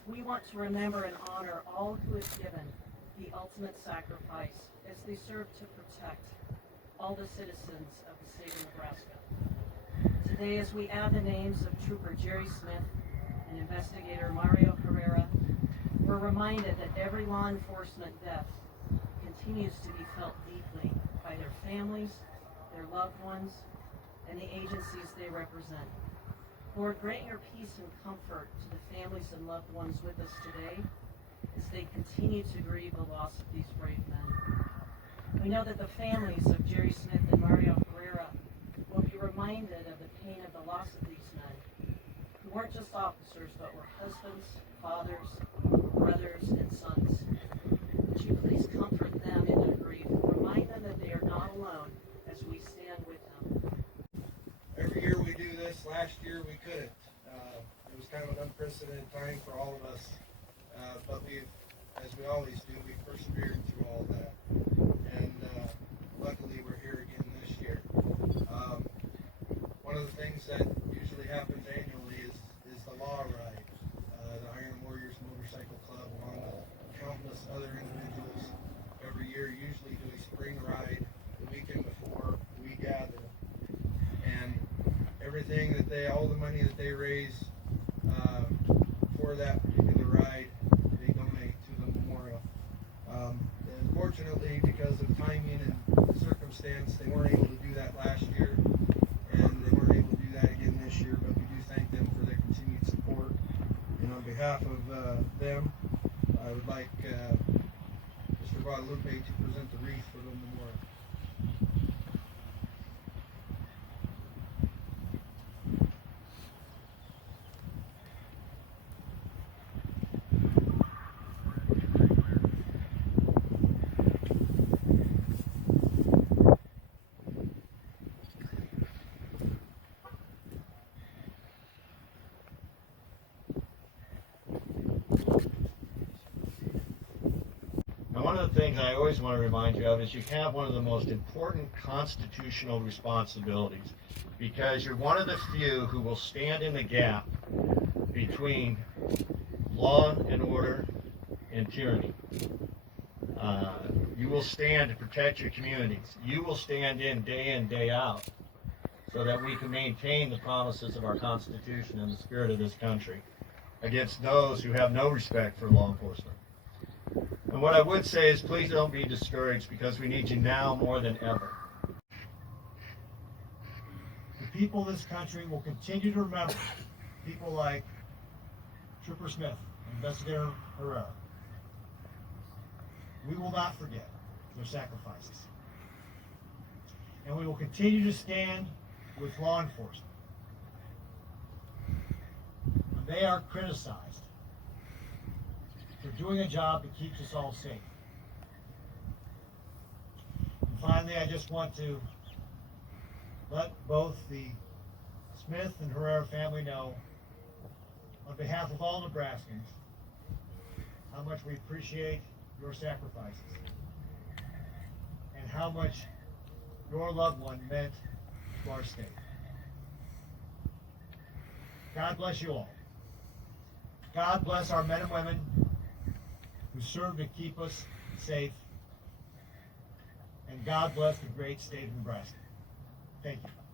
We want to remember and honor all who have given the ultimate sacrifice as they serve to protect all the citizens of the state of Nebraska. Today, as we add the names of Trooper Jerry Smith and Investigator Mario Herrera, we're reminded that every law enforcement death continues to be felt deeply by their families, their loved ones, and the agencies they represent. Lord, grant your peace and comfort to the families and loved ones with us today as they continue to grieve the loss of these brave men. We know that the families of Jerry Smith and Mario Herrera will be reminded of the pain of the loss of these men, who weren't just officers, but were husbands, fathers, brothers, and sons. Would you please comfort them in their grief? Remind them that they are not alone as we stand with them. Every year we do this. Last year we couldn't. It was kind of an unprecedented time for all of us. But we, as we always do, we persevered through all that. And luckily we're here again this year. One of the things that usually happens annually is the law ride. The Iron Warriors Motorcycle Club, along with countless other individuals, every year usually do a spring ride the weekend before we gather. And everything that all the money that they raise for that particular ride, they donate to the memorial. Unfortunately, because of timing and circumstance, they weren't able to do that last year, and they weren't able to do that again this year, but we do thank them for their continued support. And on behalf of them, I would like Mr. Guadalupe to present the wreath for the memorial. One of the things I always want to remind you of is you have one of the most important constitutional responsibilities, because you're one of the few who will stand in the gap between law and order and tyranny. You will stand to protect your communities. You will stand in, day out, so that we can maintain the promises of our Constitution and the spirit of this country against those who have no respect for law enforcement. And what I would say is, please don't be discouraged, because we need you now more than ever. The people of this country will continue to remember people like Trooper Smith and Investigator Herrera. We will not forget their sacrifices. And we will continue to stand with law enforcement when they are criticized for doing a job that keeps us all safe. And finally, I just want to let both the Smith and Herrera family know, on behalf of all Nebraskans, how much we appreciate your sacrifices and how much your loved one meant to our state. God bless you all. God bless our men and women who serve to keep us safe. And God bless the great state of Nebraska. Thank you.